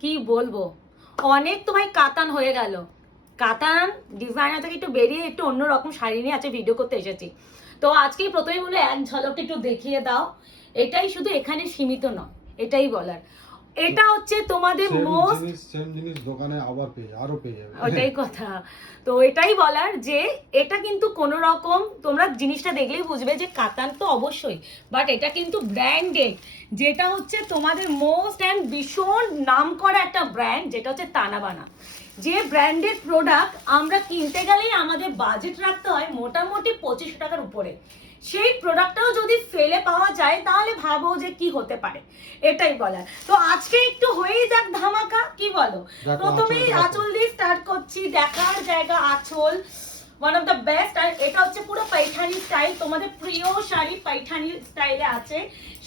কি বলবো, অনেক তো ভাই কাতান হয়ে গেল। কাতান ডিজাইনার থেকে একটু বেরিয়ে একটু অন্যরকম শাড়ি নিয়ে আজকে ভিডিও করতে এসেছি। তো আজকেই প্রথমেই বলে এক ঝলকটা একটু দেখিয়ে দাও। এটাই শুধু এখানে সীমিত নয়, এটাই বলার। এটা হচ্ছে তোমাদের মোস্ট সেম জিনিস দোকানে আবার আরো পেয়ে যাবে, ওটাই কথা। তো এটাই বলার যে এটা কিন্তু কোনো রকম তোমরা জিনিসটা দেখলেই বুঝবে যে কাতান তো অবশ্যই, বাট এটা কিন্তু ব্র্যান্ডেড, যেটা হচ্ছে তোমাদের মোস্ট অ্যান্ড ভীষণ নাম করা একটা ব্র্যান্ড, যেটা হচ্ছে তানাবানা। যে ব্র্যান্ডেড প্রোডাক্ট আমরা কিনতে গেলেই আমাদের বাজেট রাখতে হয় মোটামুটি 25 টাকার উপরে। সেই প্রোডাক্টটাও যদি ফেলে পাওয়া যায় তাহলে ভাবো যে কি হতে পারে, এটাই বলার। তো আজকে একটু হয়েই যাক ধামাকা, কি বলো? প্রথমেই আঁচল দিয়ে স্টার্ট করছি। দেখার জায়গা আঁচল, ওয়ান অফ দ্য বেস্ট। আর এটা হচ্ছে পুরো পাইঠানি স্টাইল, তোমাদের প্রিয় শাড়ি পাইঠানি স্টাইলে আছে।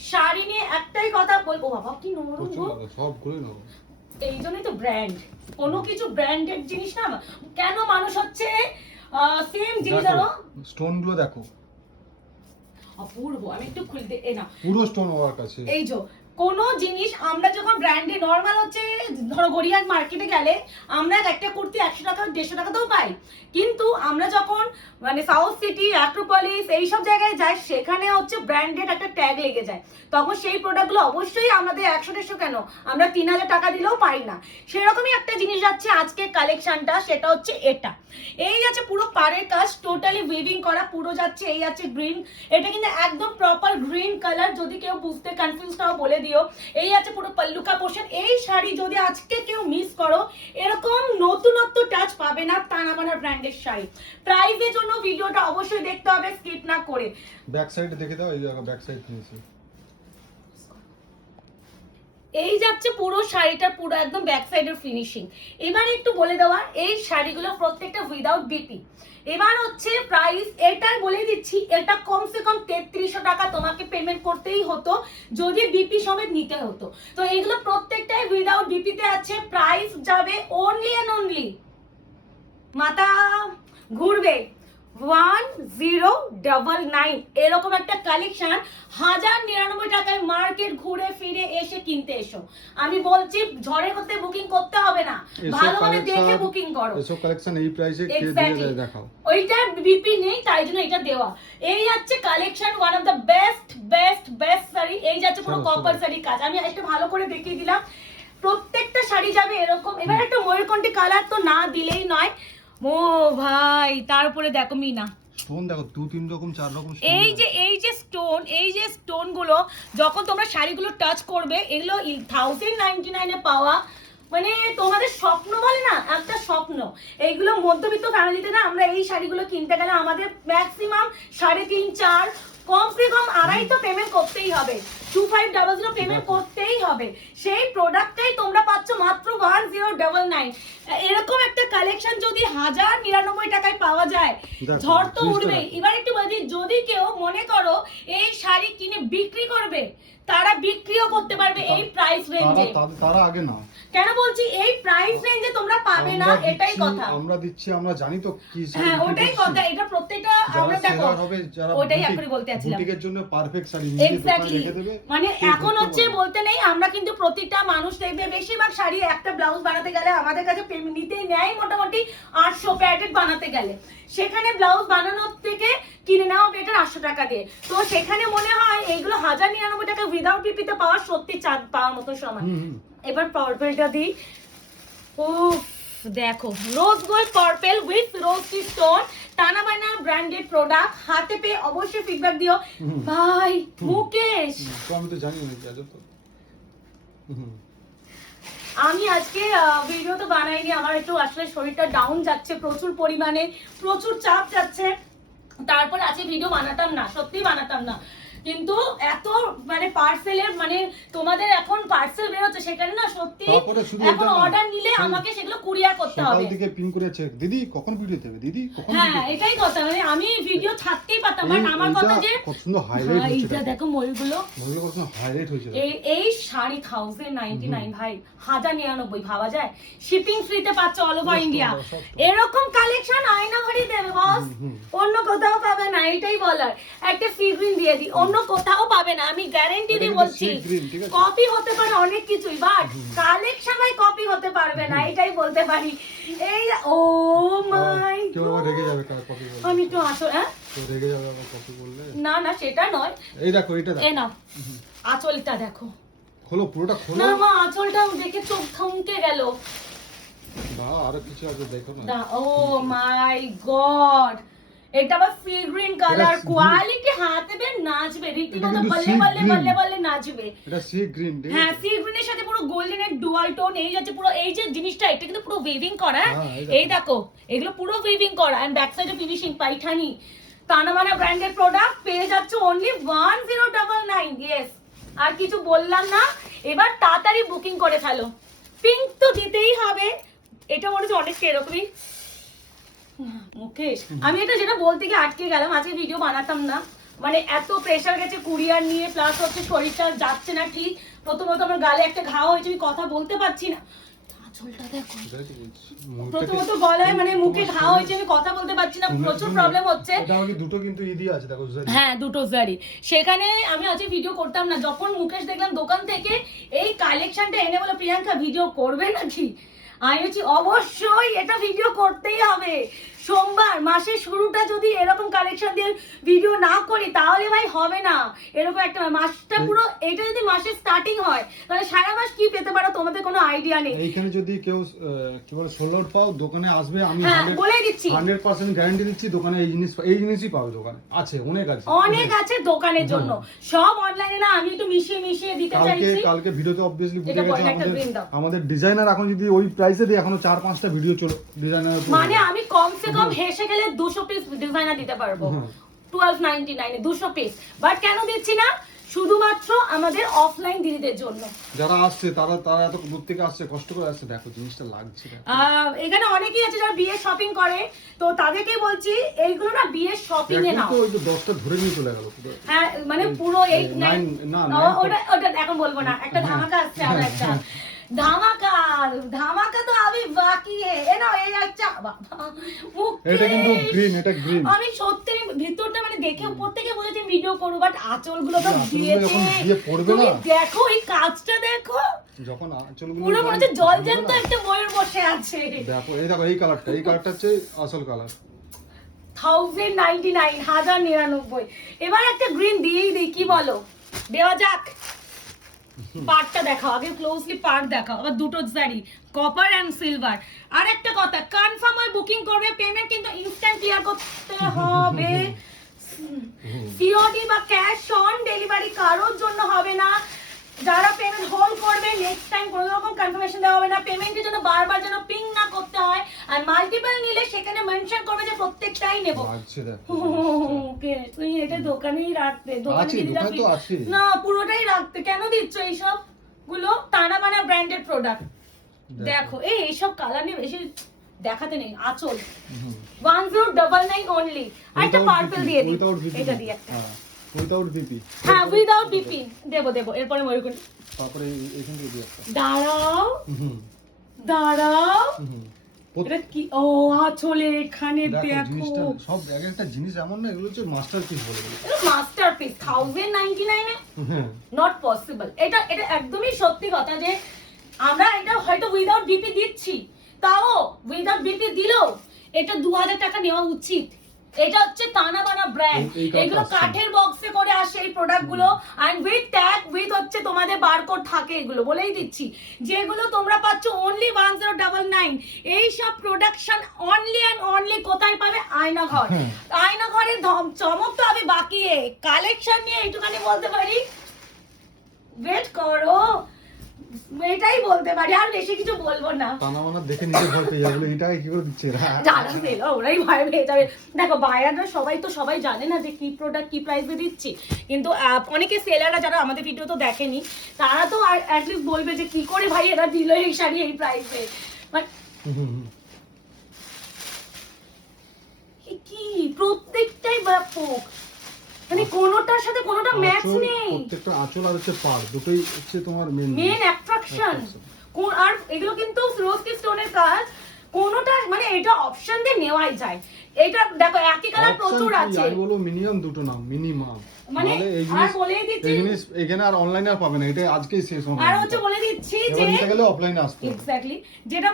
শাড়ি নিয়ে একটাই কথা বলবো, বাবা কি নরম গো, সবগুলোই নরম। এই জন্যই তো ব্র্যান্ড। কোনো কিছু ব্র্যান্ডেড জিনিস না কেন মানুষ হচ্ছে সেম জিনিস ধরো। স্টোন গুলো দেখো অপূর্ব। আমি একটু খুলতে না, পুরো স্টোন ওয়ার্ক আছে। এই যে কোনো জিনিস আমরা যখন ব্র্যান্ডে নর্মাল হচ্ছে ধরো গড়িয়ার মার্কেটে গেলে আমরা একটা কুর্তি 100 টাকা 150 টাকাতেও পাই, কিন্তু আমরা যখন মানে সাউথ সিটি অ্যাক্রোপলিস এইসব জায়গায় যাই সেখানে হচ্ছে ব্র্যান্ডেড একটা ট্যাগ লেগে যায়, তখন সেই প্রোডাক্টগুলো অবশ্যই আমাদের 100-150 কেন আমরা 3000 টাকা দিলেও পাই না। সেরকমই একটা জিনিস যাচ্ছে আজকে কালেকশনটা, সেটা হচ্ছে এটা। এই আছে পুরো পাড়ের কাজ, টোটালি উইভিং করা, পুরো যাচ্ছে এই আছে গ্রিন। এটা কিন্তু একদম প্রপার গ্রিন কালার, যদি কেউ বুঝতে কনফিউজ হও বলে দিও। এই আছে পুরো পল্লুকা পোর্শন। এই শাড়ি যদি আজকে কেউ মিস করো, এরকম নতুনত্ব টাচ পাবে না তানাবানা ব্র্যান্ডের শাড়ি। প্রাইসের জন্য ভিডিওটা অবশ্যই দেখতে হবে স্কিপ না করে। ব্যাক সাইডে দেখে দাও, এই জায়গা ব্যাক সাইড নিয়েছি। এই যাচ্ছে পুরো শাড়িটার পুরো একদম ব্যাক সাইডের ফিনিশিং। এবার একটু বলে দেওয়া, এই শাড়িগুলো প্রত্যেকটা উইদাউট বিপি। এবার হচ্ছে প্রাইস এটাই বলে দিচ্ছি, এটা কমসে কম 3300 টাকা তোমাকে পেমেন্ট করতেই হতো যদি বিপি সমেত নিতে হতো। তো এগুলো প্রত্যেকটাই উইদাউট বিপিতে আছে। প্রাইস যাবে অনলি এন্ড অনলি, মাথা ঘুরবে, 1099। এরকম একটা কালেকশন 1099 টাকায় মার্কেট ঘুরে ফিরে এসে কিনতে এসো। আমি বলছি ঝড়ের মধ্যে বুকিং করতে হবে না, ভালোভাবে দেখে বুকিং করো। এসব কালেকশন এই প্রাইসে কে দিয়ে যায় দেখাও। ওইটা বিপি নেই তাই জন্য এটা দেওয়া। এই যাচ্ছে collection, one of the best best best sari. এই যাচ্ছে পুরো কপার শাড়ি কাজ, আমি একটু ভালো করে দেখিয়ে দিলাম। প্রত্যেকটা শাড়ি যাবে এরকম। এবার একটা ময়ূরকণ্ঠী কালার তো না দিলেই নয়। ও ভাই, তারপরে দেখো মিনা স্টোন দেখো, 2-3 রকম 4 রকম স্টোন। এই যে স্টোন গুলো যখন তোমরা শাড়িগুলো টাচ করবে, এগুলো 1099 এ পাওয়া মানে তোমাদের স্বপ্ন বলে না, একটা স্বপ্ন। এইগুলো মধ্যবিত্ত ফ্যামিলিতে না, আমরা এই শাড়িগুলো কিনতে গেলে আমাদের ম্যাক্সিমাম 3.5-4 কমসে কম 2.5 তো পেমেন্ট করতেই হবে, 2500 পেমেন্ট করতেই হবে। সেই প্রোডাক্টটাই তোমরা পাচ্ছ মাত্র 1099। এরকম একটা কালেকশন যদি 1099 টাকায় পাওয়া যায়, ঝড় তো উঠবেই। এবার একটু বলি, যদি কেউ মনে করো এই শাড়ি কিনে বিক্রি করবে, তারা বিক্রিও করতে পারবে এই প্রাইস রেঞ্জে। তারা আগে না কেন বলছি এই প্রাইস রেঞ্জে তোমরা পাবে না, এটাই কথা। আমরা দিচ্ছি, আমরা জানি তো কি শাড়ি। হ্যাঁ ওটাই কথা, এটা প্রত্যেকটা আমরা দেখো ওটাই এখনই বলতে আছিলাম, বুটিকের জন্য পারফেক্ট শাড়ি এক্স্যাক্টলি। মানে এখন হচ্ছে বলতে নেই, আমরা কিন্তু প্রতিটা মানুষ দেখবে বেশিরভাগ শাড়ি একটা ব্লাউজ বানাতে গেলে আমাদের কাছে পেমেন্ট নিতেই নেয় মোটামুটি 800 প্যাডেড বানাতে গেলে। সেখানে ব্লাউজ বানানোর থেকে কিনে নেওয়া বেটার 800 টাকা দিয়ে। তো সেখানে মনে হয় এইগুলো 1099 টাকা উইদাউট বিপিতে পাওয়া সত্যি চাঁদ পাওয়ার মতো সময়। এবার পার্পলটা দিই। ও দেখো, rose gold purple with rosy stone, Tanabana branded product. হাতে পেয়ে অবশ্যই ফিডব্যাক দিও ভাই। মুকেশ আমি তো জানি না আজ তো। আমি আজকে ভিডিও তো বানাইনি, আমার একটু আসলে শরীরটা ডাউন যাচ্ছে প্রচুর পরিমাণে, প্রচুর চাপ যাচ্ছে। তারপর আজকে ভিডিও বানাতাম না, সত্যি বানাতাম না, কিন্তু এত মানে পার্সেলের মানে তোমাদের এখন পার্সেল বের হচ্ছে, সেখানে না সত্যি এখন অর্ডার নিলে আমাকে সেগুলো কুরিয়ার করতে হবে। সকাল থেকে পিন করে চেক, দিদি কখন ভিডিও দেবে, দিদি কখন। হ্যাঁ এটাই কথা, মানে আমি ভিডিও ছাড়তেই পারতাম, বাট আমার কথা যে কত সুন্দর হাইলাইট হচ্ছে। এইটা দেখো ময়ূরগুলো কত হাইলাইট হয়েছে। এই শাড়ি 1099 ভাই, 1099 ভাবা যায়। শিপিং ফ্রিতে পাচ্ছ অল ওভার ইন্ডিয়া। এরকম কালেকশন আয়না ঘড়ি দেবে বস, অন্য কোথাও পাবে না, এটাই বলার। একটা ফিগ্রিন দিয়ে দিই, অন্য অন্য কোথাও পাবে না, আমি গ্যারান্টি দিয়ে এটা বলছি। sea green, ঠিক আছে? কপি হতে পারে অনেক কিছুই, বাট কালেকশনে কপি হতে পারবে না, এটাই বলতে পারি। এই ও মাই কেউ আবার রেগে যাবে কার কপি বললে। আমি একটু আসো, হ্যাঁ কেউ রেগে যাবে আবার কপি বললে। না না সেটা নয়, এই দেখো এটা এ দেখো। না আঁচলটা দেখো খোলো পুরোটা খোলো। না মা, আঁচলটা দেখে চোখ থমকে গেল। না আরো কিছু আছে দেখো না। ও মাই গড, এটা আবার সি গ্রিন কালার, এটা কোয়ালিটি হাতে বের নাচবে রীতিমতো, কিন্তু বললে sea বললে green। বললে বললে নাচবে। এটা সি গ্রিন ঠিক হ্যাঁ আছে? সি গ্রিনের সাথে পুরো গোল্ডেনের ডুয়াল টোন, এই যাচ্ছে পুরো, এই যে জিনিসটা এটা কিন্তু পুরো ওয়েভিং করা, হ্যাঁ, এই দেখো এগুলো পুরো ওয়েভিং করা, এন্ড ব্যাক সাইডে ফিনিশিং পাইঠানি তানামানা ব্র্যান্ডের প্রোডাক্ট পেয়ে যাচ্ছ অনলি 1099। ইয়েস, আর কিছু বললাম না, এবার তাড়াতাড়ি বুকিং করে ফেলো। পিঙ্ক তো দিতেই হবে, এটা মনে হচ্ছে অনেকটা এরকমই। মুকেশ, আমি এটা যেটা বলতে গিয়ে আটকে গেলাম, আজকে ভিডিও বানাতাম না, মানে এত প্রেশার গেছে কুরিয়ার নিয়ে, প্লাস হচ্ছে শরীরটা যাচ্ছে না ঠিক। প্রথমত আমার গালে একটা ঘাও হয়েছে, আমি কথা বলতে পারছি না। আঁচলটা দেখো, সেটাই তো বলছি। মুখটাকে- প্রথমত গলায় মানে মুখে ঘাও হয়েছে, আমি কথা বলতে পারছি না, প্রচুর প্রবলেম হচ্ছে। এটা আমাকে দুটো কিন্তু ইদি আছে দেখো জারি। হ্যাঁ দুটো জারি, সেখানে আমি আজকে ভিডিও করতাম না, যখন মুকেশ দেখলাম দোকান থেকে এই কালেকশনটা এনে বলে প্রিয়াঙ্কা ভিডিও করবে নাকি, আমি বলছি অবশ্যই এটা ভিডিও করতেই হবে। সোমবার মাসের শুরুটা যদি এরকম কালেকশন দিয়ে ভিডিও না করি তাহলে ভাই হবে না। এরকম একটা মাসটা পুরো, এটা যদি মাসের স্টার্টিং হয় তাহলে সারা মাস কি পেতে পারো তোমাদের কোনো আইডিয়া নেই। এইখানে যদি কেউ কি বলে সোল্ড আউট পাও দোকানে আসবে, আমি হ্যাঁ বলে দিচ্ছি, 100% গ্যারান্টি দিচ্ছি দোকানে এই জিনিসই পাবে, দোকানে আছে অনেক আছে। অনেক আছে দোকানের জন্য, সব অনলাইনে না, আমি একটু মিশিয়ে মিশিয়ে দিতে চাইছি। কালকে ভিডিওতে অবভিয়াসলি বুঝে এটা গেছে বলেন একটা green দাও। আমাদের ডিজাইনার এখন যদি ওই প্রাইসে দিয়ে এখনো 4-5টা ভিডিও চলো ডিজাইনার মানে আমি কমসে কম হেসে গেলে 200 পিস ডিজাইনার দিতে পারবো, 1299 এ 200 পিস। বাট কেন দিচ্ছি না, শুধুমাত্র আমাদের অফলাইন দিদিদের জন্য। যারা আসছে তারা এত দূর থেকে আসছে, কষ্ট করে আসছে, দেখো জিনিসটা লাগছে দেখো। এখানে অনেকেই আছে যারা বিয়ে শপিং করে, তো তাদেরকেই বলছি এইগুলো না বিয়ে শপিং এ এখন নাও। তো ওই যে 10টা ধরে নিয়ে চলে গেল পুরো। হ্যাঁ মানে পুরো এই না ওটা এখন বলবো না, একটা ধামাকা আসছে, আবার একটা ধামাকা তো আমি বাকি আচ্ছা এটা কিন্তু গ্রিন, এটা গ্রিন। আমি সত্যি ভিতরটা মানে দেখে উপর থেকে বুঝেছি ভিডিও করবো, বাট আঁচলগুলো তো আঁচলগুলো যখন দিয়ে পড়বে তুমি না। দেখো এই কাজটা দেখো, যখন আঁচলগুলো পুরো মনে হচ্ছে জল জ্যান্ত একটা ময়ূর বসে আছে। দেখো এই কালারটা হচ্ছে আসল কালার। 1099, 1099। এবার একটা গ্রিন দিয়েই দিই, কি বলো, দেওয়া যাক। পার্টটা দেখাও আগে, ক্লোজলি পার্ট দেখাও। আবার দুটো জারি, কপার এন্ড সিলভার। আর একটা কথা, কনফার্ম হয়ে বুকিং করবে, পেমেন্ট কিন্তু ইনস্ট্যান্ট ক্লিয়ার করতে হবে। সিওডি বা ক্যাশ অন ডেলিভারি কারোর জন্য হবে না। যারা পেমেন্ট হোল্ড করবে নেক্সট টাইম কোনো রকম কনফার্মেশন দেওয়া হবে না, পেমেন্টের জন্য বারবার যেন পিং না করতে হয়। আর মাল্টিপল নিলে সেখানে মেনশন করবে যে প্রত্যেকটাই নেব। লাগছে দেখো। ওকে, তুমি এটা দোকানেই রাখতে, দোকানে আছে, দিদিরা দোকানে তো আছে। না পুরোটাই রাখতে, কেন দিচ্ছ এইসব গুলো? তানাবানা ব্র্যান্ডেড প্রোডাক্ট দেখো, এইসব কালার নিয়ে বেশি দেখাতে নেই। আঁচল 1099 অনলি। আর একটা পার্পল দিয়ে দিই, এটা দিই একটা। Without BP. হ্যাঁ উইদাউট বিপি দেবো এরপরে ময়ূরকুণ্ড। তারপরে এইখান থেকে দিই একটা। দাঁড়াও এটা কি, ও আঁচলের এখানে দেখো দেখো, জিনিসটা সব এক একটা জিনিস এমন না, এগুলো হচ্ছে মাস্টারপিস বলে বলে। এটা মাস্টারপিস। 1099 এ হ্যাঁ নট পসিবল। এটা একদমই সত্যি কথা যে আমরা এটা হয়তো উইদাউট বিপি দিচ্ছি, তাও উইদাউট বিপি দিলেও এটা 2000 টাকা নেওয়া উচিত। এটা হচ্ছে তানাবানা ব্র্যান্ড, এই কাঠটা এগুলো আসছে। কাঠের বক্সে করে আসে এই প্রোডাক্ট গুলো, এন্ড উইথ ট্যাগ, উইথ হচ্ছে তোমাদের বারকোড থাকে। এগুলো বলেই দিচ্ছি, যেগুলো তোমরা পাচ্ছ অনলি 1099। এই সব প্রোডাকশন অনলি এন্ড অনলি কোথায় পাবে? আয়নাঘর। আয়নাঘরের চমক তো আমি বাকি কালেকশন নিয়ে এইটুখানি বলতে পারি, ওয়েট করো, এটাই বলতে পারি, আর বেশি কিছু বলবো না। তানাবানা দেখে নিজে ভয় পেয়ে যাবে, এটাকে কি করে দিচ্ছে এরা? জানা ছিল, ওরাই ভয় পেয়ে যাবে। দেখো বায়াররা সবাই জানে না যে কি প্রোডাক্ট কি প্রাইসে দিচ্ছি, কিন্তু অনেকে সেলাররা যারা আমাদের ভিডিও তো দেখেনি, তারা তো অ্যাটলিস্ট বলবে যে কি করে ভাই এরা দিল এই শাড়ি এই প্রাইসে। বাট কি প্রত্যেকটাই ব্যাপক, মানে কোনোটার সাথে কোনোটা ম্যাচ নেই। প্রত্যেকটা আঁচল আর হচ্ছে পাড় দুটোই হচ্ছে তোমার মেন অ্যাট্রাকশন। আর এগুলো কিন্তু রোজ স্টোনের কাজ, কোনোটা মানে এটা অপশন দিয়ে নেওয়াই যায়। এটা দেখো একই কালার প্রচুর আছে, আমি বলবো মিনিমাম দুটো নাও, মিনিমাম মানে নাহলে এই আর জিনিস বলেই দিচ্ছি এই জিনিস এখানে আর অনলাইনে আর পাবে না, এটা আজকেই শেষ হবে। আর হচ্ছে বলে দিচ্ছি যে এবার নিতে গেলে অফলাইনে আসতে হবে। এক্স্যাক্টলি যেটা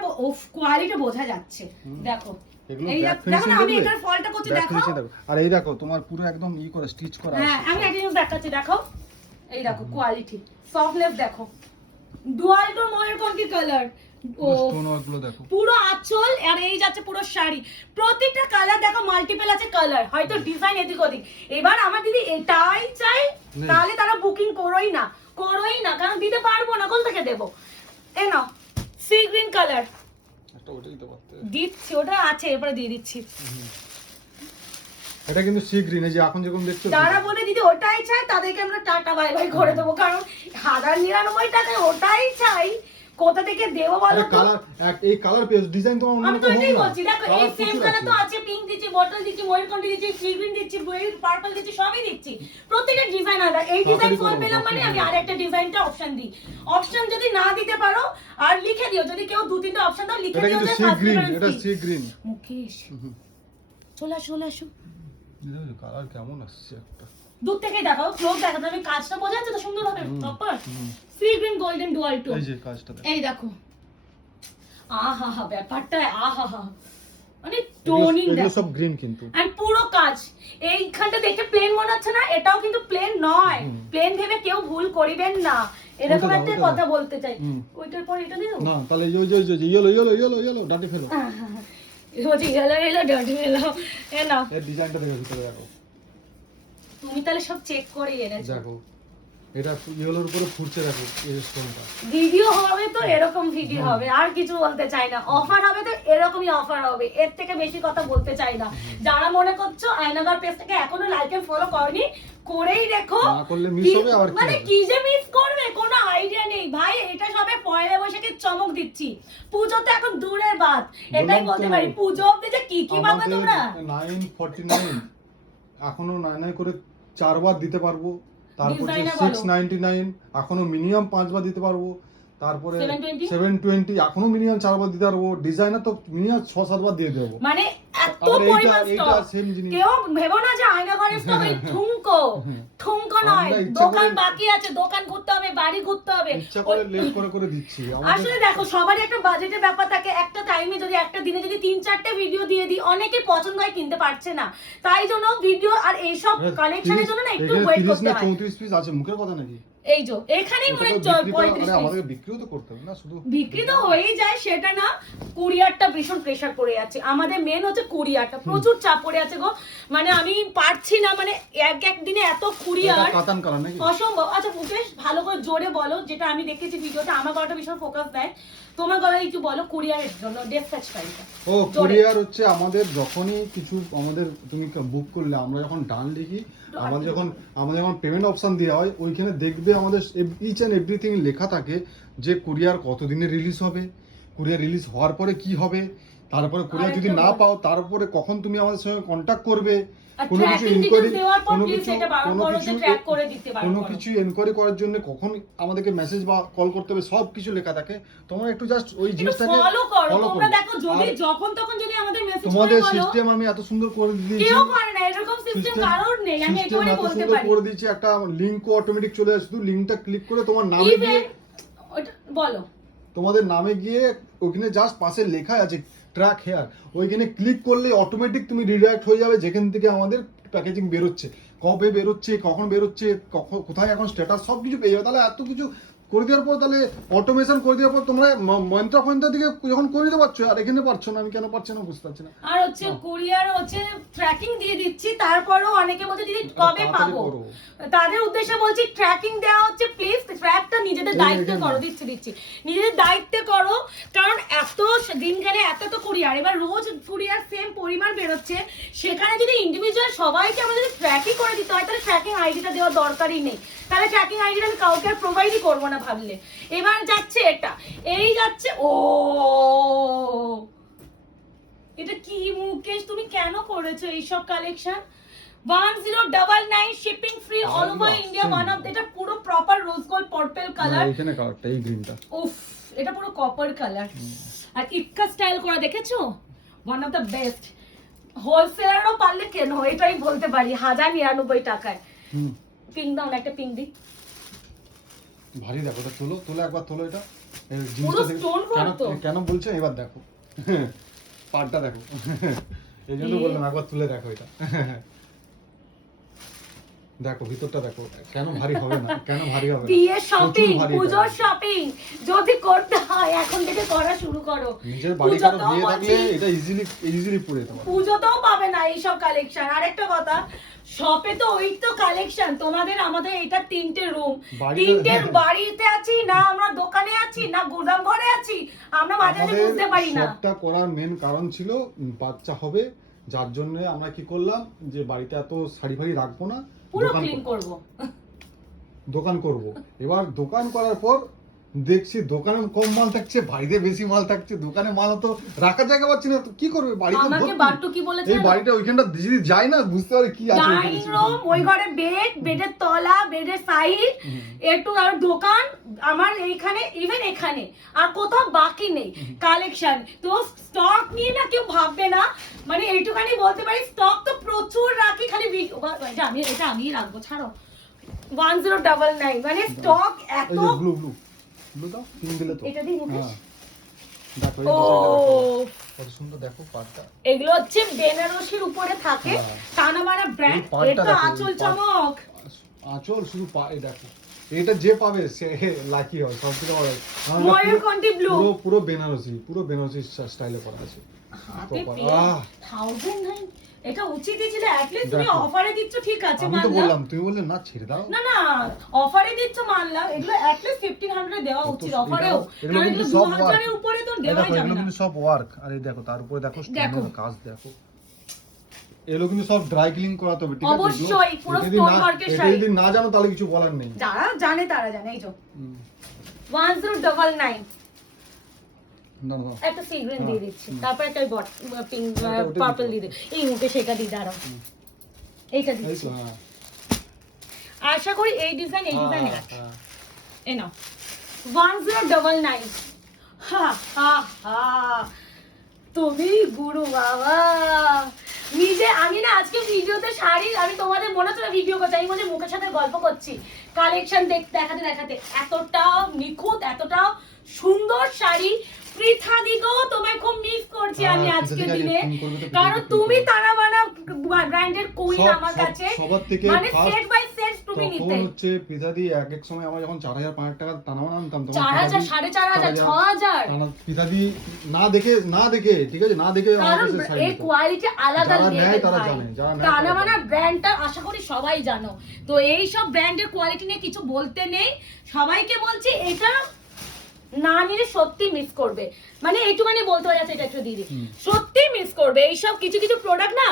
কোয়ালিটি বোঝা যাচ্ছে। দেখো এগুলো এই ব্যাক দেখো না ফিনিশিং আমি দেখবে, এটার ফলটা করছি ব্যাক দেখো। ফিনিশিং দেখো। আর এই দেখো তোমার পুরো একদম করে স্টিচ করা আছে। হ্যাঁ আমি একটা জিনিস দেখাচ্ছি দেখো, এই দেখো কোয়ালিটি, সফটনেস দেখো, ডুয়াল টোন ময়ূরকণ্ঠী কালার, স্টোন ওয়ার্ক গুলো দেখো। পুরো আঁচল আর এই যাচ্ছে পুরো শাড়ি, প্রত্যেকটা কালার দেখো মাল্টিপল আছে কালার, হয়তো ডিজাইন এদিক ওদিক। এবার আমার দিদি এটাই চাই, তাহলে তারা বুকিং করোই না কারণ দিতে পারবো না, কোথা থেকে দেবো। এ নাও সি গ্রিন কালার একটা ওটাই তো পারতে। দিচ্ছি, ওটা আছে এরপরে দিয়ে দিচ্ছি। এটা কিন্তু সি গ্রিন, এই যে এখন যেরকম দেখছো। যারা বলে দিদি ওটাই চাই তাদেরকে আমরা টাটা বাই বাই করে দেবো, কারণ 1099 টাকায় ওটাই চাই, কোথা থেকে দেবো বলো তো। কালার এই কালার পেজ ডিজাইন তোমার অন্য আমি তো রকম এটাই হবে না। বলছি, দেখো এই সেম কালার তো আছে, পিঙ্ক দিচ্ছি, বটল দিচ্ছি, ময়ূরকণ্ঠী দিচ্ছি, সি গ্রিন দিচ্ছি, পার্পল দিচ্ছি, সবই দিচ্ছি, প্রত্যেকটা ডিজাইন আলাদা। এই ডিজাইন ফল পেলাম মানে আমি আরেকটা ডিজাইনটা অপশন দিই। অপশন যদি না দিতে পারো আর লিখে দিও, যদি কেউ 2-3টা অপশন দাও লিখে এটা দিও কিন্তু যে সি গ্রিন, সাবস্ক্রাইব এটা সি গ্রিন। মুকেশ চলে আসো দেখো কালার কেমন আসছে একটা। দূর থেকে দেখাও, ক্লোজ দেখাতে আমি কাজটা বোঝা যাচ্ছে তো সুন্দরভাবে proper. Sea green golden dual tone, এই যে কাজটা দেখো। এই দেখো আহা ব্যাপারটা আহা মানে টোনিং এগুলো দেখো সব গ্রিন কিন্তু। এন্ড পুরো কাজ এইখানটা দেখে প্লেন মনে হচ্ছে না, এটাও কিন্তু প্লেন নয়, প্লেন ভেবে কেউ ভুল করিবেন না, এরকম ওইটা দাও, একটা ওইটা কথা দাও। বলতে চাই। ওইটার পর এটা দিও না তাহলে ওই যে ইয়েলো ডাটি ফেলো। বলছি এলো ডাটি এলো এ নাও। এর ডিজাইনটা দেখো ভিতরে দেখো। তুমি তাহলে সব চেক করে এনেছো, দেখো এটা ইয়েলোর উপরে ফুটছে দেখো এই স্টোনটা। ভিডিও হবে তো এরকম ভিডিও হবে, আর কিছু বলতে চাই না। অফার হবে তো এরকমই অফার হবে, এর থেকে বেশি কথা বলতে চাই না। যারা মনে করছো আয়নাঘর পেজটাকে এখনো লাইক এন্ড ফলো করনি, করেই দেখো, না করলে মিস হবে আবার কি মানে হবে? কি যে মিস করবে কোনো আইডিয়া নেই ভাই। এটা সবে পয়লা বৈশাখের চমক দিচ্ছি, পুজো তো এখন দূরের বাদ, এটাই বললাম বলতে তো, পারি। পুজো অব্দি যে কি পাবে আমাদের তোমরা। 949 এখনো 99 করে 4 বার দিতে পারবো, তারপরে Designer বলো। 699 এখনো মিনিমাম 5 বার দিতে পারবো, তারপরে 720 720 এখনো মিনিমাম 4 বার দিতে পারবো, ডিজাইনার তো মিনিমাম 6-7 বার দিয়ে দেবো। মানে এত আবার পরিমাণ এইটা স্টক, সেম জিনিস। কেউ ভেবো না যে আয়নাঘরের স্টক এই ঠুমকো নয়, আমরা ইচ্ছা দোকান করে- বাকি আছে, দোকান ঘুরতে হবে, বাড়ি ঘুরতে হবে। ইচ্ছা করে লেট করে দিচ্ছি আমাদের। আসলে দেখো সবারই একটা বাজেটের ব্যাপার থাকে, একটা টাইমে যদি একটা দিনে যদি 3-4টে ভিডিও দিয়ে দিই, অনেকে পছন্দ হয় কিনতে পারছে না, তাই জন্য ভিডিও আর এইসব কালেকশনের জন্য না একটু ওয়েট করতে হয়। 34 পিস আছে, মুখের কথা নাকি? এই যে এখানেই মনে ওটাকেও বিক্রি করা- 35 আরে আমাদেরকে বিক্রিও তো করতে হবে না শুধু। বিক্রি তো হয়েই যায়, সেটা না, কুরিয়ারটা ভীষণ প্রেসার পড়ে যাচ্ছে আমাদের, মেন হচ্ছে কুরিয়ারটা প্রচুর চাপ পড়ে আছে গো, মানে আমি পারছি না, মানে এক দিনে এত কুরিয়ার এটা কাতান কালার নাকি? অসম্ভব। আচ্ছা মুকেশ ভালো করে জোরে বলো, যেটা আমি দেখেছি ভিডিওতে, আমার গলাটা ভীষণ ফোকাস দেয়, তোমার গলায় একটু বলো কুরিয়ারের জন্য ডেসপ্যাচ টাইমটা। ও কুরিয়ার হচ্ছে আমাদের যখনই কিছু আমাদের তুমি বুক করলে, আমরা যখন ডান লিখি, আমাদের যখন পেমেন্ট অপশন দেওয়া হয়, ওইখানে দেখবে আমাদের ইচ এন্ড এভরিথিং লেখা থাকে যে কুরিয়ার কতদিনে রিলিজ হবে, কুরিয়ার রিলিজ হওয়ার পরে কি হবে, তারপরে কুরিয়ার যদি না পাও তারপরে কখন তুমি আমাদের সঙ্গে কন্ট্যাক্ট করবে, কোনো কিছু ইনকোয়ারি কোনো কিছু এনকোয়ারি করার জন্য কখন আমাদেরকে মেসেজ বা কল করতে হবে, সব কিছু লেখা থাকে। তোমরা একটু জাস্ট ওই জিনিসটাকে ফলো করো, ফলো তোমরা করো। দেখো যদি আর যখন তখন যদি আমাদের মেসেজ করে তোমাদের বলো, সিস্টেম আমি এত সুন্দর করে দিয়েছি, কেউ করে না এরকম সিস্টেম, কারোর নেই, আমি সিস্টেম একেবারে এত বলতে সুন্দর পারি। করে দিয়েছি, একটা লিংকও অটোমেটিক চলে আসে, শুধু লিংকটা ক্লিক করে তোমার নামে Even- গিয়ে, ওটা বলো তোমাদের নামে গিয়ে ওখানে জাস্ট পাশে লেখা আছে ট্র্যাক হেয়ার, ওইখানে ক্লিক করলে অটোমেটিক তুমি রিডাইরেক্ট হয়ে যাবে যেখান থেকে আমাদের প্যাকেজিং বেরোচ্ছে, কবে বেরোচ্ছে, কখন বেরোচ্ছে, কোথায় এখন স্ট্যাটাস, সব কিছু পেয়ে যাবে। তাহলে এত কিছু করে দেওয়ার পর, তাহলে অটোমেশন করে দেওয়ার পর তোমরা মন্ত্রা ফন্ত্রা দিকে যখন করে দিতে পারছো, আর এখানে পারছো না, আমি কেন পারছি না বুঝতে পারছি না। আর হচ্ছে কুরিয়ার হচ্ছে ট্র্যাকিং দিয়ে দিচ্ছি, তারপরেও অনেকে বলছে দিদি কবে তাড়াতাড়ি পাবো, করো। তাদের উদ্দেশ্যে বলছি ট্র্যাকিং দেওয়া হচ্ছে, প্লিজ ট্র্যাকটা নিজেদের এই দায়িত্বে এখানে। করো, দিচ্ছি নিজেদের দায়িত্বে করো, কারণ এত দিনখানে এত তো কুরিয়ার, এবার রোজ কুরিয়ার সেম পরিমাণ বেরোচ্ছে, সেখানে যদি ইন্ডিভিজুয়াল সবাইকে আমাদের যদি ট্র্যাকিং করে দিতে হয়, তাহলে ট্র্যাকিং আইডিটা দেওয়ার দরকারই নেই, তাহলে ট্র্যাকিং আইডিটা আমি কাউকে আর প্রোভাইডই করবো না ভাবলে। এবার যাচ্ছে এটা, এই যাচ্ছে, ও এটা কি মুকেশ তুমি কেন করেছো এইসব collection? 1099 shipping free all over India, one of, এটা পুরো প্রপার রোজ গোল্ড পার্পল কালার, এখানে কালারটা এই গ্রিনটা, উফ এটা পুরো কপার কালার, আর ইটকা স্টাইল করা দেখেছো, ওয়ান অফ দ্য বেস্ট, হোলসেলারও পারলে কেন, এটাই বলতে পারি 1099 টাকায়। পিঙ্ক দাও না, একটা পিঙ্ক দিই। ভারী দেখো, এটা তোলো তোলো একবার, তোলো এটা এই পুরো জিনিসটা stone কেন work তো। কেন বলছো এবার দেখো পাটটা দেখো এই জন্য বললাম একবার তুলে দেখো এটা দেখো ভিতরটা দেখো, কেন ভারী হবে না, কেন ভারী হবে না? বিয়ে শপিং, প্রচুর ভারী পুজোর এটা। শপিং যদি করতে হয় এখন থেকে করা শুরু করো। নিজের বাড়ি কারো পুজোতেও বিয়ে থাকলে বলছি, এটা ইজিলি পরে যেতে পারো। পুজোতেও পাবে না এইসব কালেকশন। আরেকটা কথা, শপে তো ওই তো কালেকশন, তোমাদের আমাদের এটা 3টে রুম, বাড়িতে- 3টের বাড়িতে আছি না, আমরা দোকানে আছি না গোদাম ঘরে আছি, আমরা মাঝে মাঝে বুঝতে পারি না। সবটা করার মেন কারণ ছিল বাচ্চা হবে, যার জন্য আমরা কি করলাম যে বাড়িতে এত শাড়ি ফাড়ি রাখবো না, পুরো দোকান ক্লিন করব। দোকান করব। এবার দোকান করার পর দেখছি দোকানে কম মাল থাকছে, বাড়িতে বেশি মাল থাকছে, দোকানে মাল তো রাখার জায়গা পাচ্ছি না, তো কি করবে বাড়িতে আমাকে ভর্তি। বাট্টু কি বলেছে? এই বাড়িটা ওইখানটা যদি যাই না বুঝতে পারে কি আছে ওইখানে। ডাইনিং রুম, ওই ঘরে বেড, বেডের তলা, বেডের সাইড, একটু আর দোকান আমার এইখানে, ইভেন এখানে আর কোথাও বাকি নেই কালেকশন। তো স্টক নিয়ে না কেউ ভাববে না, মানে এইটুখানি বলতে পারি স্টক তো প্রচুর রাখি, খালি এটা আমি রাখবো, ছাড়ো। 1099 মানে স্টক এত। এই যে ব্লু দাও, পিন দিলে তো। এটা দিই মুকেশ? হ্যাঁ দেখো এই ও, ডিজাইনটা কত সুন্দর, দেখো পাটটা। এগুলো হচ্ছে বেনারসির উপরে থাকে, হ্যাঁ। টানা মারা ব্র্যান্ড। এই পাটটা এটা দেখো, আঁচল এই পাট- চমক। আঁচল শুধু এই দেখো, এটা যে পাবে সে লাকি হয় সব থেকে বড়। আমরা ময়ূরকণ্ঠী ব্লু। পুরো বেনারসি স্টাইলে করা আছে। হাতে Proper, পেন, আহ! 1009 এটা উচিতই ছিল। অ্যাটলিস্ট তুমি দেখো। অফারে দিচ্ছ, ঠিক আছে আমি তো মানলাম। বললাম, তুমি বললে না ছেড়ে দাও। না না, অফারে দিচ্ছ মানলাম, এগুলো অ্যাটলিস্ট 1500 দেওয়া তো উচিত এগুলো- অফারেও। এগুলো কারণ কিন্তু এগুলো সব 2000 এর work। উপরে তো এই দেওয়াই দেখো, যাবে এগুলো না। কিন্তু সব ওয়ার্ক। আর এই দেখো তার উপরে দেখো দেখো। স্টোনের কাজ দেখো। এগুলো কিন্তু সব ড্রাই ক্লিন করাতে হবে, ঠিক আছে? অবশ্যই, পুরো এটা যদি stone না- work এর এটা শাড়ি। যদি না জানো তাহলে কিছু বলার নেই। যারা জানে তারা জানে। এই যে হুম। 1099 না না একটা সি গ্রিন হ্যাঁ, দিয়ে দিচ্ছি, হুম। তারপর একটা পিঙ্ক ওটা দিতে পার্পল হবে। দিয়ে দিই। এই মুখে সেটা দিয়ে দাঁড়াও, এইটা এই দিচ্ছি। তো, হ্যাঁ। আশা করি এই ডিজাইন হ্যাঁ, আছে। হ্যাঁ। এই নাও 1099। হা হা হা, তুমি গুরু বাবা। নিজে আমি না আজকে ভিডিওতে শাড়ি, আমি তোমাদের মনে হচ্ছে ভিডিও করছি, আমি মনে মুখের সাথে গল্প করছি। কালেকশন দেখাতে এতটা নিখুঁত, এতটা সুন্দর শাড়ি। পৃথা দিগো, তোমায় খুব মিস করছি আমি হ্যাঁ, আজকে পৃথা দিকে দিনে, ফোন করবে তো পৃথা কারণ দিকে তুমি ফোন করবে। তারাবানা ব্র্যান্ডের কুইন আমার সব- কাছে। সবার থেকে মানে first সেট বাই সেট তুমি তখন নিতে। হচ্ছে পিতাদি এক সময় আমরা যখন 4000-5000 টাকা টানা আনতাম তখন 4000, 4500, 6000। পিতাদি না দেখে ঠিক আছে, না দেখে আমার কারণ কাছে শাড়ি এই নিত। কোয়ালিটি আলাদা যারা নেয় level তারা ভাই। জানে, যারা নেয় টানা তারা মানা জানে। ব্র্যান্ডটা আশা করি সবাই জানো। তো এই সব ব্র্যান্ডের কোয়ালিটি নিয়ে কিছু বলতে নেই, সবাইকে বলছি এটা না নিলে সত্যি মিস করবে। মানে এইটুখানি বলতে পারি, এটা একটু দিদি, হুম। সত্যি মিস করবে। এইসব কিছু প্রোডাক্ট না,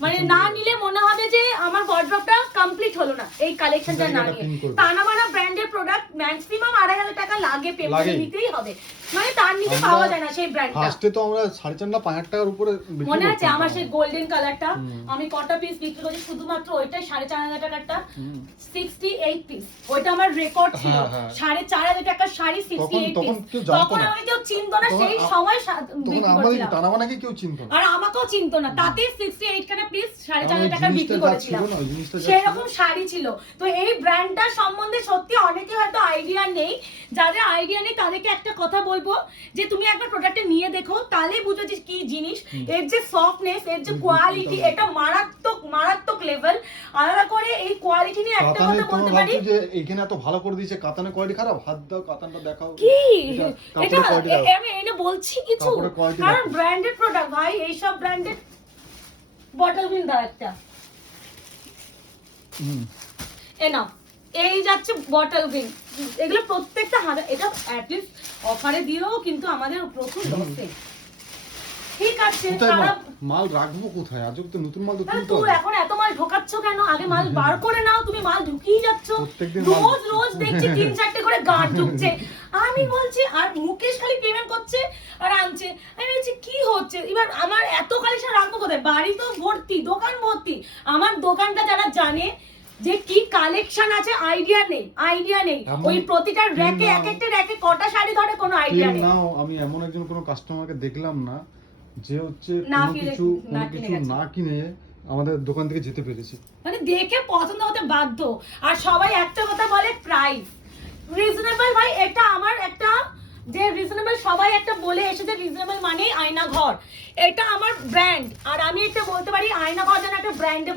মানে না নিলে মনে হবে যে আমার ওয়ার্ড্রপটা কমপ্লিট হলো না এই কালেকশনটা না এটা নিয়ে। pin করবে। তানাবানা ব্র্যান্ডের প্রোডাক্ট ম্যাক্সিমাম 2500 টাকা লাগে, পেপারে লাগেই। নিতেই হবে, মানে তার নিচে আমরা পাওয়া যায় না সেই ব্র্যান্ডটা। ফার্স্টে তো আমরা 5.5 না 5,000 টাকার উপরে বিক্রি মনে আছে করতাম। আমার সেই গোল্ডেন কালারটা, হুম। আমি কটা পিস বিক্রি করি শুধুমাত্র ওইটাই 4500 টাকারটা, হুম। 68 পিস। ওইটা আমার রেকর্ড ছিল। হ্যাঁ, হ্যাঁ। 4500 টাকার শাড়ি 68 তখন পিস। কেউ জানতো তখন না। আমাকে কেউ চিনতো না, তখন সেই আ- সময় তখন বিক্রি আমাদের করছিলাম। টানাবানাকে কেউ চিনতো না। আর আমাকেও চিনতো না, তাতে 68 খানা পিস কারণ 4500 ওই টাকা জিনিসটা বিক্রি যা করেছিলাম। ছিল না, ওই জিনিসটা যা ছিল। সেরকম শাড়ি ছিল। তো এই ব্র্যান্ডটা সম্বন্ধে সত্যি অনেকে হয়তো আইডিয়া নেই। যাদের আইডিয়া নেই তাদেরকে একটা কথা বলবো, যে তুমি একবার প্রোডাক্টটা নিয়ে দেখো, তাহলেই বুঝো যে কি জিনিস। এর যে সফটনেস, এর যে কোয়ালিটি, এটা মারাত্মক লেভেল। আলাদা করে এই কোয়ালিটি নিয়ে একটা কাতানে কথা তোমার বলতে পারি। ভাবছো যে এইখানে এত ভালো করে দিয়েছে, কাতানে কোয়ালিটি খারাপ, হাত দাও কাতানটা দেখাও। কি এটা এটা কাপড়ের quality আমি এনে বলছি কিছু, কাপড়ের quality কারণ দেখো। ব্র্যান্ডেড প্রোডাক্ট ভাই, এইসব ব্র্যান্ডেড বটল গ্রিন দাও একটা। হুম। এ নাও, এই যাচ্ছে বটল গ্রিন। এগুলো প্রত্যেকটা হাজার, এটা অ্যাটলিস্ট অফারে দিয়েও কিন্তু আমাদের প্রচুর লসে। ঠিক আছে, কোথায় খারাপ। মাল রাখবো কোথায়? আজব তো নতুন মাল তো তাহলে তুলতে তুই হবে। এখন এত মাল ঢোকাচ্ছ কেন? আগে মাল বার করে নাও, তুমি মাল ঢুকিয়ে যাচ্ছ। প্রত্যেকদিন মাল- রোজ দেখছি 3-4টে করে গান ঢুকছে। আমি বলছি, আর মুকেশ খালি পেমেন্ট করছে আর আনছে। আমি বলছি কি হচ্ছে? এবার আমার এত কালেকশন রাখবো কোথায়? বাড়ি তো ভর্তি, দোকান ভর্তি। আমার দোকানটা যারা জানে যে কি কালেকশন আছে, আইডিয়া নেই। এমন- ওই প্রতিটা র্যাকে, না। এক একটা র্যাকে কটা শাড়ি ধরে কোনো আইডিয়া কিন নেই। নাও, আমি এমন একজন কোনো কাস্টমারকে দেখলাম না যে হচ্ছে না কোনো কিনে- কিছু না কিনে গেছে। না কিনে আমাদের দোকান থেকে যেতে পেরেছি। মানে দেখে পছন্দ হতে বাধ্য। আর সবাই একটা কথা বলে প্রাইস রিজনেবল। ভাই এটা আমার একটা যে রিজনেবল সবাই একটা বলে এসেছে, রিজনেবল মানে আয়না ঘর, এটা আমার ব্র্যান্ড। আর আমি এটা বলতে পারি আয়না ঘর যেন একটা ব্র্যান্ডে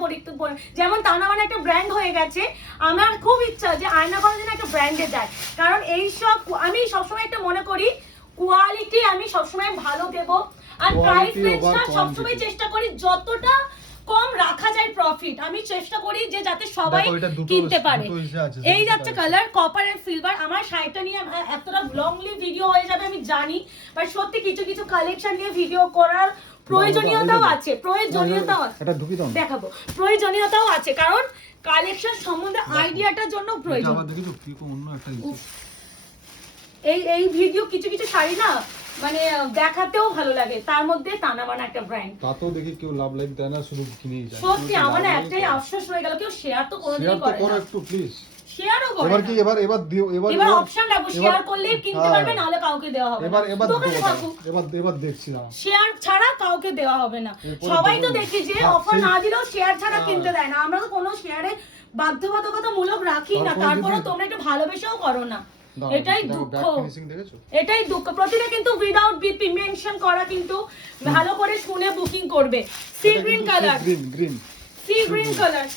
যেমন তানাবানা একটা ব্র্যান্ড হয়ে গেছে, আমার খুব ইচ্ছা যে আয়না ঘর যেন একটা ব্র্যান্ডে যায়। কারণ এইসব আমি সবসময় একটা মনে করি কোয়ালিটি আমি সবসময় ভালো দেবো, আর প্রাইস রেঞ্জটা সবসময় চেষ্টা করি যতটা কম রাখা যায় প্রফিট, আমি চেষ্টা করি যে যাতে সবাই কিনতে পারে। এই যাচ্ছে কালার কপার এন্ড সিলভার। আমার শাড়িটা নিয়ে এতটা লংলি ভিডিও হয়ে যাবে আমি জানি, বাট সত্যি কিছু কিছু কালেকশন নিয়ে ভিডিও করার প্রয়োজনীয়তাও আছে, দেখাবো প্রয়োজনীয়তাও আছে, কারণ কালেকশন সম্বন্ধে আইডিয়াটার জন্য প্রয়োজন। এই ভিডিও কিছু কিছু শাড়ি না মানে দেখাতেও ভালো লাগে, তার মধ্যে তানাবানা একটা ব্র্যান্ড। তাতেও দেখি কেউ লাভ লাইক দেয় না, শুধু কিনেই যায়। সত্যি আমার একটাই আফসোস হয়ে গেল, কেউ শেয়ার তো কোনোদিনই করে না। শেয়ার তো করো একটু প্লিজ। শেয়ারও করো। এবার কি এবার দিও, এবার অপশন রাখো, শেয়ার করলেই কিনতে পারবে, নালে কাউকে দেওয়া হবে না। এবার দেখছি না, শেয়ার ছাড়া কাউকে দেওয়া হবে না। সবাই তো দেখি যে অফার না দিলেও শেয়ার ছাড়া কিনতে দেয় না। আমরা তো কোনো শেয়ারে বাধ্যবাধকতামূলক রাখি না, তারপরে তোমরা একটু ভালোবেসেও করো না। এটাই দুঃখ, এটাই দুঃখ। প্রতিটা কিন্তু উইদাউট বিপি মেনশন করা, কিন্তু ভালো করে শুনে বুকিং করবে। Sea green colour, sea green colour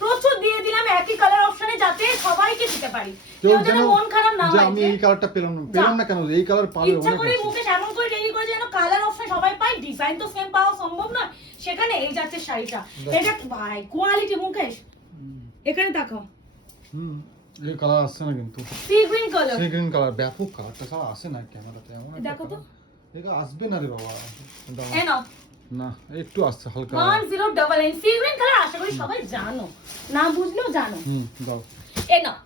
প্রচুর দিয়ে দিলাম একই কালার অপশনে, যাতে সবাইকে দিতে পারি, কেউ যেন মন খারাপ না হয় আমি এই কালারটা পেলাম না কেন, এই কালার পালে ইচ্ছা করে মুকেশ এমন করে রেডি করে যেন কালার অপশন সবাই পায়, ডিজাইন তো সেম পাওয়া সম্ভব না সেখানে। এই যাচ্ছে শাড়িটা, এটা ভাই কোয়ালিটি মুকেশ এখানে তাকাও। এই কালার আসছে না কিন্তু, sea green colour, sea green colour ব্যাপক কালারটা ছাড়া আসে না ক্যামেরাতে। এমন দেখো তো, এটা আসবে না রে বাবা। এ নাও না একটু আসছে হালকা 1099 সি গ্রিন কালার। আশা করি সবাই জানো, না বুঝলেও জানো। দাও এ নাও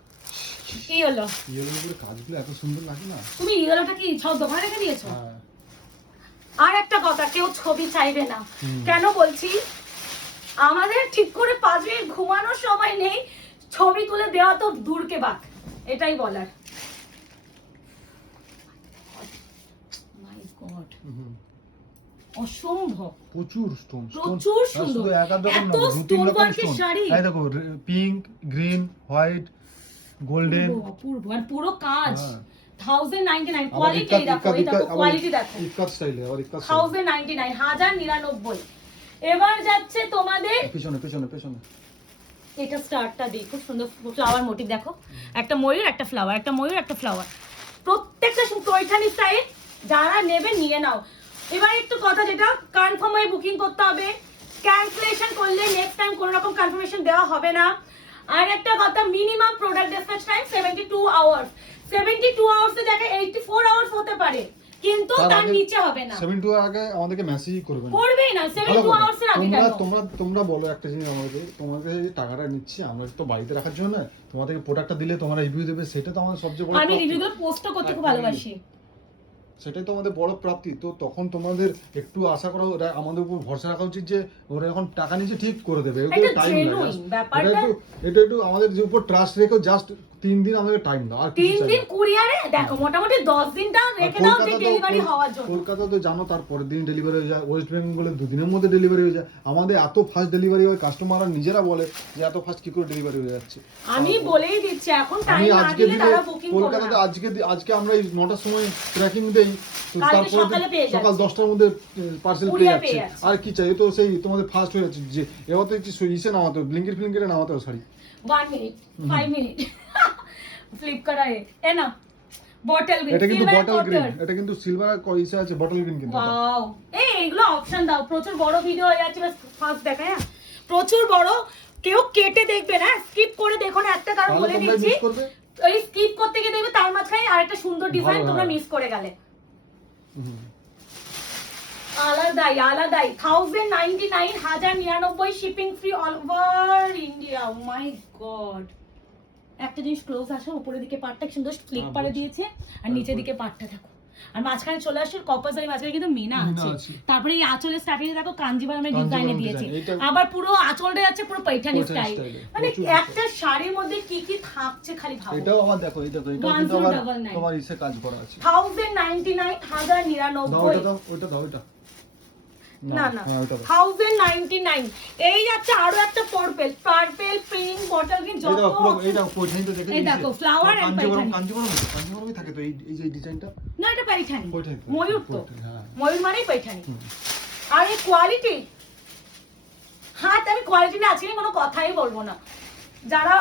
ইয়েলো। ইয়েলোর কাজগুলো এত সুন্দর লাগে না। তুমি ইয়েলোটা কি সব দোকানে রেখে দিয়েছো? আর একটা কথা, কেউ ছবি চাইবে না কেন বলছি, আমাদের ঠিক করে 5 মিনিট ঘুমানোর সময় নেই, ছবি তুলে দেওয়া তো দূরকে বাক, এটাই বলার। মাই গড অসম্ভব, প্রচুর স্টোন, প্রচুর সুন্দর, এত স্টোন ওয়ার্কের শাড়ি। এই দেখো পিঙ্ক, গ্রিন, হোয়াইট, গোল্ডেন, অপূর্ব। আর পুরো কাজ 1099 কোয়ালিটি। এই দেখো, এই দেখো কোয়ালিটি দেখো, ইকাত স্টাইলে আবার ইকাত 1099 1099। এবার যাচ্ছে তোমাদের পেছনে পেছনে পেছনে, এটা স্টারটা দেখো, খুব সুন্দর ফ্লাওয়ার মোটিভ দেখো, একটা ময়ূর একটা ফ্লাওয়ার, একটা ময়ূর একটা ফ্লাওয়ার, প্রত্যেকটা পৈঠানি স্টাইল। যারা নেবে নিয়ে নাও। এবার একটু কথা, যেটা কনফার্ম হয়ে বুকিং করতে হবে, ক্যান্সেলেশন করলে নেক্সট টাইম কোনো রকম কনফার্মেশন দেওয়া হবে না। আর একটা কথা, minimum product dispatch time 72 hours. 72 আওয়ার্সে দেখে 84 আওয়ার্স হতে পারে, কিন্তু তার নিচে হবে না। 72 আগে আমাদেরকে মেসেজ করবে না, করবেই না 72 আওয়ার্সের আগে। কেন তোমরা বলো একটা জিনিস আমাদের, তোমাদের যে টাকাটা নিচ্ছি আমরা তো বাড়িতে রাখার জন্য, তোমাদেরকে প্রোডাক্টটা দিলে তোমরা রিভিউ দেবে, সেটা তো আমাদের সবচেয়ে বড়। আমি রিভিউগুলো পোস্ট করতে খুব ভালোবাসি, সেটাই তো আমাদের বড় প্রাপ্তি। তো তখন তোমাদের একটু আশা করা, আমাদের উপর ভরসা রাখা উচিত যে ওরা যখন টাকা নিচ্ছে ঠিক করে দেবে। এটা একটু আমাদের উপর ট্রাস্ট রেখে জাস্ট 3 দিন আমাদের টাইম দাও। আর 3 দিন কুরিয়ারে দেখো, মোটামুটি 10 দিনটা রেখে দাও ডেলিভারি হওয়ার জন্য। কলকাতা তো জানো তার পরের দিন ডেলিভারি হয়ে যায়, ওয়েস্ট বেঙ্গলে 2 দিনের মধ্যে ডেলিভারি হয়ে যায়। আমাদের এত ফাস্ট ডেলিভারি হয়, কাস্টমাররা নিজেরা বলে যে এত ফাস্ট কি করে ডেলিভারি হয়ে যাচ্ছে। আমি বলেই দিচ্ছি, এখন টাইম না দিলে তারা বুকিং করবে না। কলকাতাতে আজকে আমরা এই 9টার সময় ট্র্যাকিং দেই, তো তারপর সকাল 10টার মধ্যে পার্সেল পেয়ে যাচ্ছে। আর কি চাই, তো সেই তোমাদের ফাস্ট হয়ে যাচ্ছে। যে এবার তো ইসে নামাতে, ব্লিঙ্কিট নামাতে শাড়ি 1 মিনিট 5 মিনিট ফ্লিপকার্টে এ না বটল গ্রিন। এটা কিন্তু বটল গ্রিন, এটা কিন্তু সিলভার আর ইসে আছে বটল গ্রিন কিন্তু। ওয়াও, এইগুলো অপশন দাও। প্রচুর বড় ভিডিও হয়ে যাচ্ছে, বাস ফাস্ট দেখায়। হ্যাঁ প্রচুর বড়, কেউ কেটে দেখবে না, স্কিপ করে দেখো না। একটা কারণ বলে দিচ্ছি, ওই স্কিপ করতে গিয়ে দেখবে তার মাঝখানে আরেকটা সুন্দর ডিজাইন তোমরা মিস করে গেলে। আলাদাই 1099 1099 shipping free all over India. Oh my God, একটা জিনিস ক্লোজ আসো, উপরের দিকে পাটটা সুন্দর ক্লিক পারে দিয়েছে, আর নিচের দিকে পাটটা দেখো, আর মাঝখানে চলে আসছে কপাসারি, মাঝখানে কিন্তু মিনা আছে। তারপরে এই আঁচলের স্টার্টিং এ দেখো কাঞ্জিভারমের ডিজাইনে দিয়েছে, আবার পুরো আঁচলটা যাচ্ছে পুরো পৈঠানি স্টাইল। মানে একটা শাড়ির মধ্যে কি কি থাকছে খালি ভাবো। এটাও আবার দেখো, এটা কিন্তু আবার তোমার ইসে কাজ করা আছে। 1099 1099। ওটা দাও, ওটা না না হ্যাঁ, ওটা দাও। 1099 এই যাচ্ছে আরো একটা পার্পল পিঙ্ক বটল গ্রিন এই যত দেখো পুরো এই দেখো পৈঠানিটা দেখে এই দেখো, flower and পাইথানি। কাঞ্জিবরমই থাকে তো এই যে ডিজাইনটা না এটা পাইথানি পৈঠানি ময়ূর তো হ্যাঁ ময়ূর মানেই পাইথানি আর এই কোয়ালিটি হ্যাঁ আমি কোয়ালিটি নিয়ে আজকে কোনো কথাই বলবো না যারা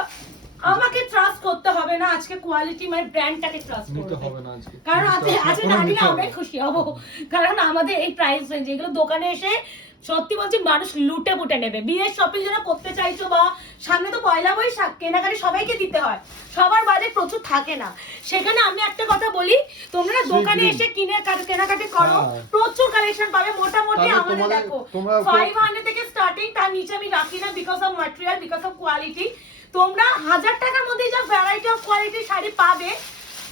আমাকে ট্রাস্ট করতে হবে না আজকে কোয়ালিটি মানে ব্র্যান্ডটাকে ট্রাস্ট নিতে করতে হবে না আজকে কারণ আজকে না নিলে আমরাই খুশি হব কারণ আমাদের এই প্রাইস রেঞ্জ এগুলো দোকানে এসে সত্যি বলছি মানুষ লুটে পুটে নেবে বিয়ের শপিং যারা করতে চাইছো বা সামনে তো পয়লা বৈশাখ কেনাকাটি সবাইকে দিতে হয় সবার বাজেট প্রচুর থাকে না সেখানে আমি একটা কথা বলি তোমরা দোকানে এসে কেনাকাটি করো প্রচুর কালেকশন পাবে মোটামুটি আমাদের দেখো 500 থেকে স্টার্টিং তার নিচে আমি রাখি না because of material because of quality তোমরা 1000 টাকার মধ্যে যা ভ্যারাইটি অফ কোয়ালিটির শাড়ি পাবে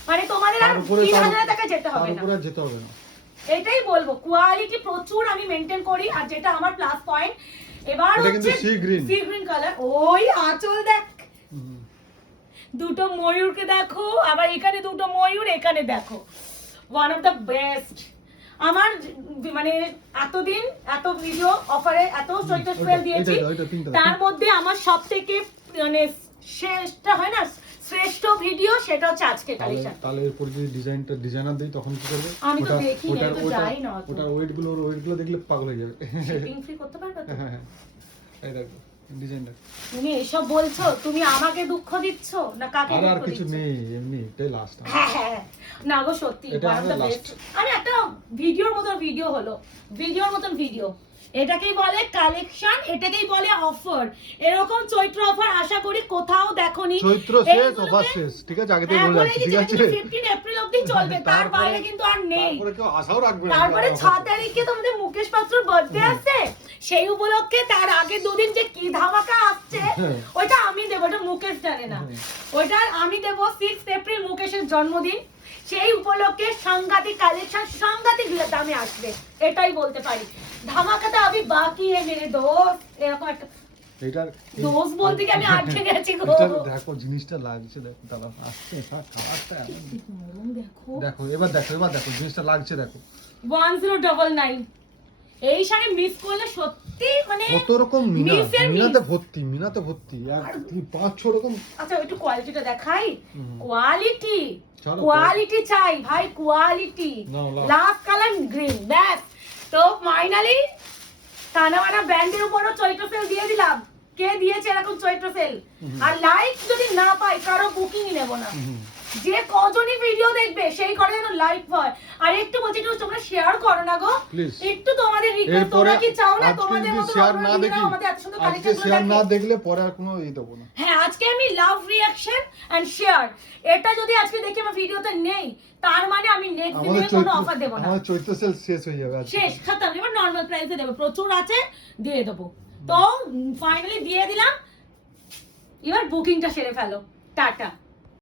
মানে তোমাদের আর 3000 টাকা যেতে হবে না তারপরে যেতে হবে না এটাই বলবো কোয়ালিটি প্রচুর আমি মেইনটেইন করি আর যেটা আমার প্লাস পয়েন্ট এবার এটা কিন্তু হচ্ছে সি গ্রিন কালার ওই আঁচল দেখ দুটো ময়ূরকে দেখো আবার এখানে দুটো ময়ূর এখানে দেখো ওয়ান অফ দ্য বেস্ট আমার মানে এতদিন এত ভিডিও অফারে এত চৈত্র সেল দিয়েছি তার মধ্যে আমার সবথেকে মানে শ্রেষ্ঠ হয় না শ্রেষ্ঠ ভিডিও সেটা হচ্ছে আজকে কালেকশন তাহলে এরপর যদি ডিজাইনার দেই তখন কি করবে আমি তো দেখি না তো যাই না ওটা ওয়েট গুলো দেখলে পাগল হয়ে যাবে শিপিং ফ্রি করতে পারবে তো হ্যাঁ এই দেখো ডিজাইনটা তুমি এসব বলছো তুমি আমাকে দুঃখ দিচ্ছ না কাকে আর দুঃখ কিছু দিচ্ছ নেই এমনি এটাই লাস্ট হ্যাঁ না গো সত্যি এটা one of the আমাদের best। আমি একটা ভিডিওর মতন ভিডিও এটাকেই বলে কালেকশন এটাকেই বলে অফার এরকম চৈত্র অফার আশা করি কোথাও দেখোনি চৈত্র শেষ অফার শেষ ঠিক আছে আগে থেকে বলে যাচ্ছি ঠিক আছে 15 এপ্রিল অবধি চলবে তার বাইরে কিন্তু আর নেই তারপরে কেউ আশাও রাখবে না তারপরে 6 তারিখে তোমাদের মুকেশ পাত্রর বার্থডে আছে সেই উপলক্ষে তার আগে দুদিন যে কি ধামাকা আসছে ওইটা আমি দেবো ওটা মুকেশ জানে না ওইটা আমি দেবো 6 এপ্রিল মুকেশের জন্মদিন সেই উপলক্ষে সাংঘাতিক কালেকশন সাংঘাতিক দামে আসবে এটাই বলতে পারি ধামাকাটা আমি বাকি মেরে দোস্ত এরকম একটা এটার দোস্ত বলতে কি আমি আটকে গেছি গো দেখো জিনিসটা লাগছে দেখো তাহলে আসছে কালারটা দেখো দেখো এবার দেখো জিনিসটা লাগছে দেখো 1099 এই শাড়ি মিস করলে সত্যি মানে কত রকম মিনাতে ভর্তি আর 5-6 রকম আচ্ছা একটু কোয়ালিটিটা দেখাই চলো, কোয়ালিটি চাই ভাই কোয়ালিটি নাও, নাও। লাস্ট কালার গ্রিন ব্যাস তো ফাইনালি তানাবানা ব্র্যান্ডের উপরও চৈত্র সেল দিয়ে দিলাম কে দিয়েছে এরকম চৈত্র সেল আর লাইক যদি না পাই কারো বুকিংই নেব না যে কজনই ভিডিও দেখবে সেই করে যেন লাইক হয় আর একটু বলছি একটু তোমরা শেয়ার করো না গো Please। একটু তোমাদের রিকোয়েস্ট এরপরে তোমরা কি চাও না আজকে তোমাদের যদি মতো শেয়ার না দেখি আমাদের এত সুন্দর আজকে কালেকশন শেয়ার না দেখলে পরে আর কোনো দেবো না হ্যাঁ আজকে আমি লাভ রিঅ্যাকশন এন্ড শেয়ার এটা যদি আজকে দেখি আমার ভিডিওতে নেই তার মানে আমি নেক্সট দিনে কোনো অফার দেব না আমাদের চৈত্র সেল শেষ হয়ে যাবে আজকে শেষ খতম এবার নরমাল প্রাইসে দেব প্রচুর আছে দিয়ে দেব তো ফাইনালি দিয়ে দিলাম এবার বুকিংটা সেরে ফেলো টাটা